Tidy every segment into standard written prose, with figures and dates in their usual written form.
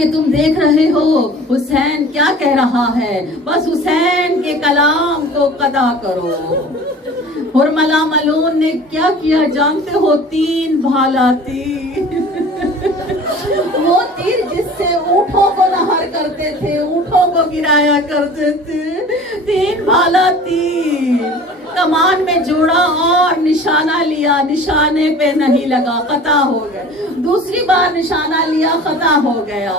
کہ تم دیکھ رہے ہو حسین کیا کہہ رہا ہے، بس حسین کے کلام کو قطع کرو۔ حرملہ ملعون نے کیا کیا جانتے ہو؟ 3 بھالا تیر، وہ تیر جس سے اونٹوں کو نہر کرتے تھے، اونٹوں کو گرایا کرتے تھے، 3 بھالا تیر کمان میں جوڑا اور نشانہ لیا، نشانے پہ نہیں لگا، قطع ہو گیا۔ دوسری بار نشانہ لیا، قطع ہو گیا۔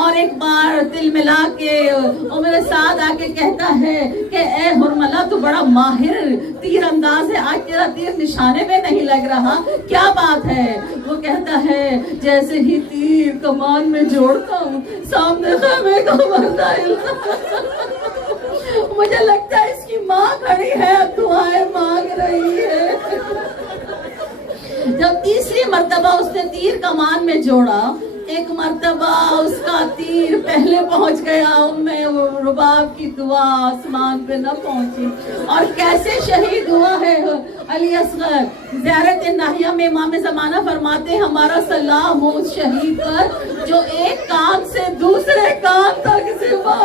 اور ایک بار دل ملا کے عمر سعد آ کے کہتا ہے کہ اے حرملہ تو بڑا ماہر تیر انداز ہے، آج تیرا تیر نشانے پہ نہیں لگ رہا، کیا بات ہے؟ وہ کہتا ہے جیسے ہی تیر کمان میں جوڑتا ہوں سامنے خیمے کا پردہ ہلتا، مجھے لگتا ہے اس کی ماں کھڑی ہے، دعائیں مانگ رہی ہے۔ جب تیسری مرتبہ اس نے تیر کمان میں جوڑا، ایک مرتبہ اس کا تیر پہلے پہنچ گیا، ام رباب کی دعا آسمان پہ نہ پہنچی، اور کیسے شہید ہوا ہے علی اصغر۔ زیارت ناہیہ میں امام زمانہ فرماتے ہیں ہمارا سلام ہو اس شہید پر جو ایک کان سے دوسرے کان تک زبا،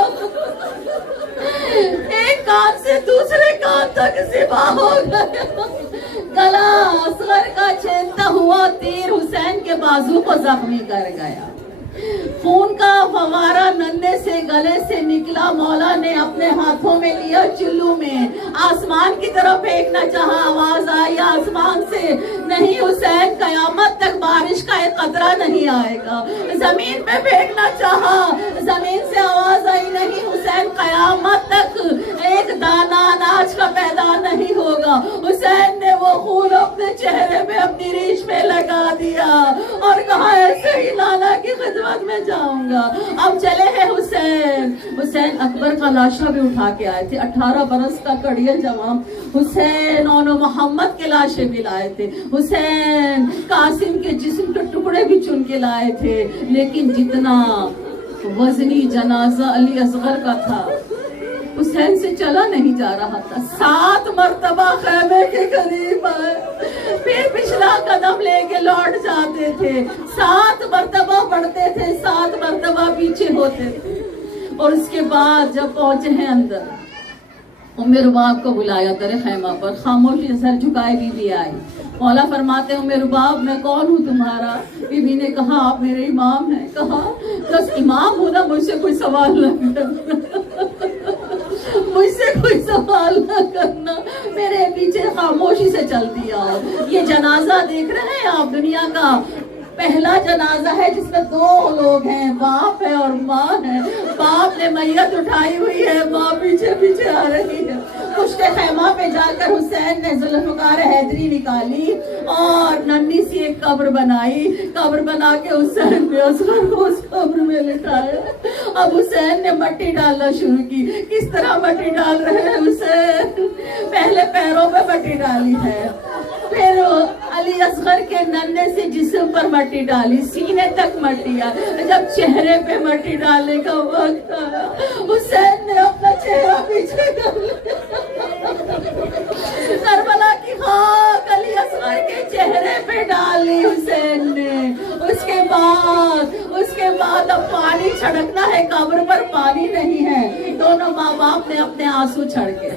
ایک کان سے دوسرے کان تک زبا ہو گیا۔ گلا اصغر کا چھیدتا ہوا تیر حسین کے بازو کو زخمی کر گیا، خون کا فوارہ ننھے سے گلے سے نکلا، مولا نے اپنے ہاتھوں میں لیا، چلو میں آسمان کی طرف پھینکنا چاہا، آواز آئی آسمان سے، نہیں حسین قیامت تک بارش کا ایک قطرہ نہیں آئے گا۔ زمین پہ پھینکنا چاہا، زمین سے آواز آئی نہیں حسین قیامت تک ایک دانہ اناج کا پیدا نہیں ہوگا۔ حسین نے وہ خون اپنے چہرے پہ اپنی ریش میں لگا دیا اور کہا ایسے ہی لالا کی خدمت میں جاؤں گا۔ اب چلے ہیں حسین۔ حسین اکبر کا لاشا بھی اٹھا کے آئے تھے، 18 برس کا کڑیل جوان حسین اور محمد کے لاشیں بھی لائے تھے، حسین قاسم کے جسم کے ٹکڑے بھی چن کے لائے تھے، لیکن جتنا وزنی جنازہ علی اصغر کا تھا حسین سے چلا نہیں جا رہا تھا۔ 7 مرتبہ خیمے کے قریب آئے، پھر پچھلا قدم لے کے لوٹ جاتے تھے، 7 مرتبہ بڑھتے تھے، 7 مرتبہ پیچھے ہوتے تھے، اور اس کے بعد جب پہنچے ہیں اندر، ام رباب کو بلایا در خیمہ پر، خاموشی سے سر جھکائے بی بی آئی۔ مولا فرماتے ام رباب میں کون ہوں تمہارا؟ بی بی نے کہا آپ میرے امام ہیں۔ کہا بس امام ہوں نا، مجھ سے کوئی سوال نہ کرنا، مجھ سے کوئی سوال نہ کرنا، میرے پیچھے خاموشی سے چلتی آؤ۔ یہ جنازہ دیکھ رہے ہیں آپ، دنیا کا پہلا جنازہ ہے جس میں 2 لوگ ہیں، باپ ہے اور ماں ہے۔ باپ نے میت اٹھائی ہوئی ہے، ماں پیچھے پیچھے آ رہی ہے۔ پشت خیمہ پہ جا کر حسین نے ذوالفقار حیدری نکالی اور ننھی سی ایک قبر بنائی، قبر بنا کے حسین نے اصغر کو اس قبر میں لٹایا۔ اب حسین نے مٹی ڈالنا شروع کی۔ کس طرح مٹی ڈال رہے ہیں حسین؟ پہلے پیروں پہ مٹی ڈالی ہے، پھر علی اصغر کے ننھے سے جسم پر مٹی ڈالی، سینے تک مٹی آئی، جب چہرے پہ مٹی ڈالنے کا وقت آیا حسین نے اپنا چہرہ پیچھے کر لیا۔ کربلا کی خاک علی اصغر کے چہرے پہ ڈالی حسین نے۔ اس کے بعد اب پانی چھڑکنا ہے، قبر پر پانی نہیں ہے۔ دونوں ماں باپ نے اپنے آنسو چھڑکے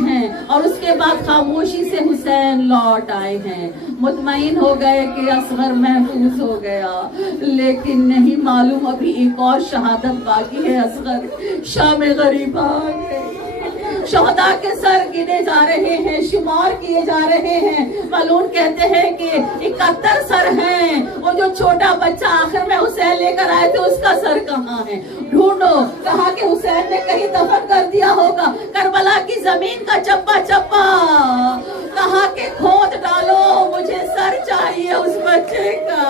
ہیں، اور اس کے بعد خاموشی سے حسین لوٹ آئے ہیں، مطمئن ہو گئے کہ اصغر محفوظ ہو گیا، لیکن نہیں معلوم ابھی ایک اور شہادت باقی ہے۔ اصغر شام غریب آ گئی، شہداء کے سر گنے جا رہے ہیں، شمار کیے جا رہے ہیں۔ ملعون کہتے ہیں کہ 71 سر ہیں، وہ جو چھوٹا بچہ آخر میں حسین لے کر آئے تھے اس کا سر کہاں ہے؟ ڈھونڈو۔ کہا کہ حسین نے کہیں دفن کر دیا ہوگا کربلا کی زمین کا چپا چپا۔ کہا کہ کھود ڈالو، مجھے سر چاہیے اس بچے کا۔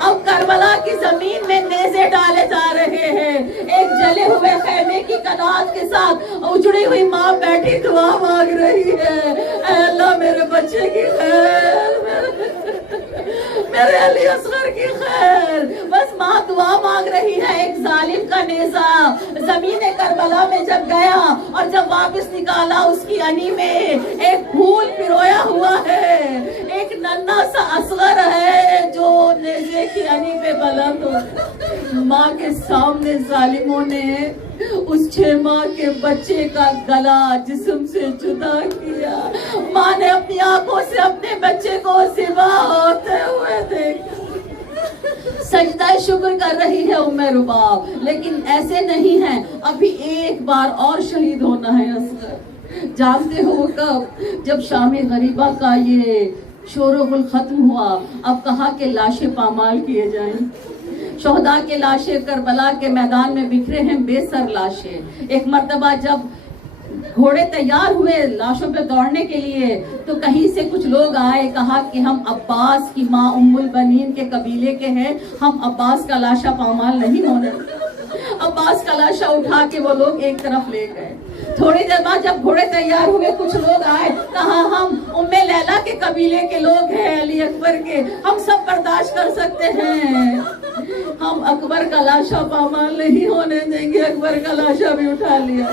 اب کربلا کی زمین میں نیزے ڈالے جا رہے ہیں، ایک جلے ہوئے خیمے کی کنات کے ساتھ اجڑی ہوئی ماں بیٹھی دعا مانگ رہی ہے، اے اللہ میرے بچے کی خیر، میرے علی اصغر کی خیر. بس ماں دعا مانگ رہی ہے. ایک ظالم کا نیزہ زمین کربلا میں جب گیا اور جب واپس نکالا اس کی انی میں ایک پھول پرویا ہوا ہے. ایک ننھا سا اصغر ہے جو نیزے کی انی پہ بلند ہو. ماں کے سامنے ظالموں نے اس 6 ماہ کے بچے کا گلا جسم سے جدا کیا. ماں نے اپنی آنکھوں سے اپنے بچے کو ذبح ہوتے ہوئے دیکھا. سجدہ شکر کر رہی ہے ام رباب، لیکن ایسے نہیں ہے. ابھی ایک بار اور شہید ہونا ہے اصغر. جانتے ہو کب؟ جب شام غریبہ کا یہ شور و غل ختم ہوا. اب کہا کہ لاشیں پامال کیے جائیں. شہداء کے لاشیں کربلا کے میدان میں بکھرے ہیں، بے سر لاشیں. ایک مرتبہ جب گھوڑے تیار ہوئے لاشوں پہ دوڑنے کے لیے تو کہیں سے کچھ لوگ آئے. کہا کہ ہم عباس کی ماں ام البنین کے قبیلے کے ہیں، ہم عباس کا لاشا پامال نہیں ہونے. عباس کا لاشا اٹھا کے وہ لوگ ایک طرف لے گئے. تھوڑی دیر بعد جب گھوڑے تیار ہوئے کچھ لوگ آئے. کہا ہم ام لیلا کے قبیلے کے لوگ ہیں، علی اکبر کے، ہم سب برداشت کر سکتے ہیں، ہم اکبر کا لاشا پامال نہیں ہونے دیں گے. اکبر کا لاشا بھی اٹھا لیا.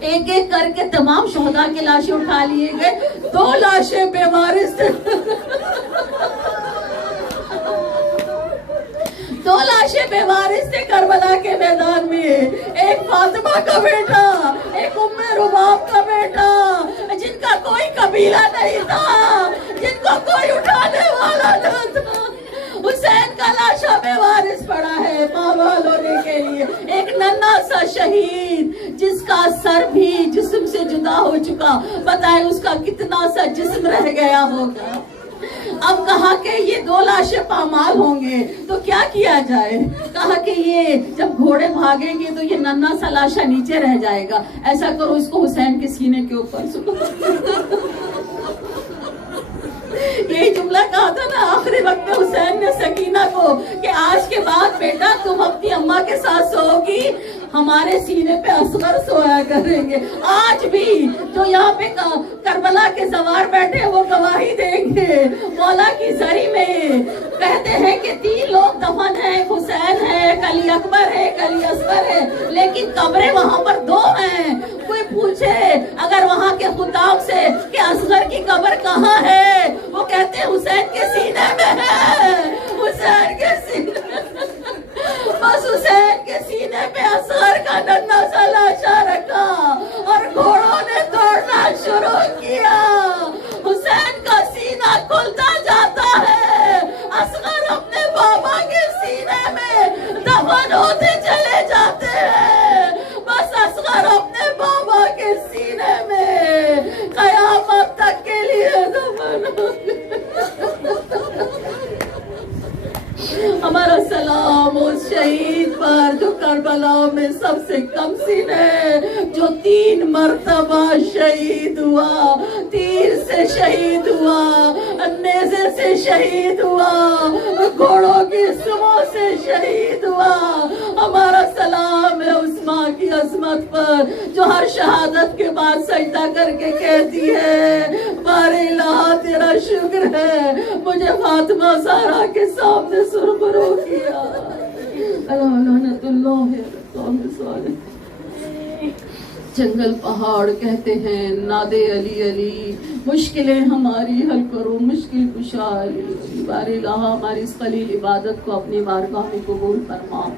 ایک ایک کر کے تمام شہداء کے لاشیں اٹھا لیے گئے. 2 لاشیں بے وارث تھے. 2 لاشیں بے وارث تھے کربلا کے میدان میں. ایک فاطمہ کا بیٹا، ایک ام رباب کا بیٹا، جن کا کوئی قبیلہ نہیں تھا، جن کو کوئی اٹھانے والا نہ تھا. حسین کا لاشا بے وارث پڑا ہے پامال ہونے کے لیے. ایک ننھا سا شہید جس کا سر بھی جسم سے جدا ہو چکا. بتائیں اس کا کتنا سا جسم رہ گیا ہوگا. اب کہا کہ یہ 2 لاشیں پامال ہوں گے تو کیا کیا جائے. کہا کہ یہ جب گھوڑے بھاگیں گے تو یہ ننھا سا لاشا نیچے رہ جائے گا. ایسا کرو اس کو حسین کے سینے کے اوپر سو. یہی جملہ کہا تھا نا آخری وقت میں حسین نے سکینہ کو کہ آج کے بعد بیٹا تم اپنی اماں کے ساتھ سو گی، ہمارے سینے پہ اصغر سویا کریں گے. آج بھی جو یہاں پہ کربلا کے سوار بیٹھے وہ گواہی دیں گے. مولا کی زری میں کہتے ہیں کہ 3 لوگ دفن ہیں، حسین ہے، ایک علی اکبر ہے، ایک علی اصغر ہے، لیکن قبریں وہاں پر 2 ہیں. کوئی پوچھے اگر وہاں کے خطاب سے کہ اصغر کی قبر کہاں ہے، وہ کہتے ہیں حسین کے سینے میں ہے. حسین کے سینے بس حسین کے سینے پہ اصغر کا ننھا سا لاشا رکھا اور گھوڑوں نے دوڑنا شروع کیا. حسین کا سینہ کھلتا جاتا ہے، اصغر اپنے بابا کے سینے میں دفن ہوتے چلے جاتے ہیں. بس اصغر اپنے بابا کے سینے میں قیامت تک کے لیے دفن ہوتے. ہمارا سلام اس شہید پر جو کربلا میں سب سے کم سن ہے، جو 3 مرتبہ شہید ہوا. تیر سے شہید ہوا، نیزے سے شہید ہوا، گھوڑوں کی سموں سے شہید ہوا. ہمارا سلام ہے اس ماں کی عظمت پر جو ہر شہادت کے بعد سجدہ کر کے کہتی ہے بارے الہ تیرا شکر ہے مجھے فاطمہ زہرا کے سامنے سرخرو کیا. لعنت اللہ قوم صالح. جنگل پہاڑ کہتے ہیں نادے علی علی، مشکلیں ہماری حل کرو مشکل کشا علی. بارے الہ ہماری اس قلیل عبادت کو اپنی بارگاہ میں قبول فرما.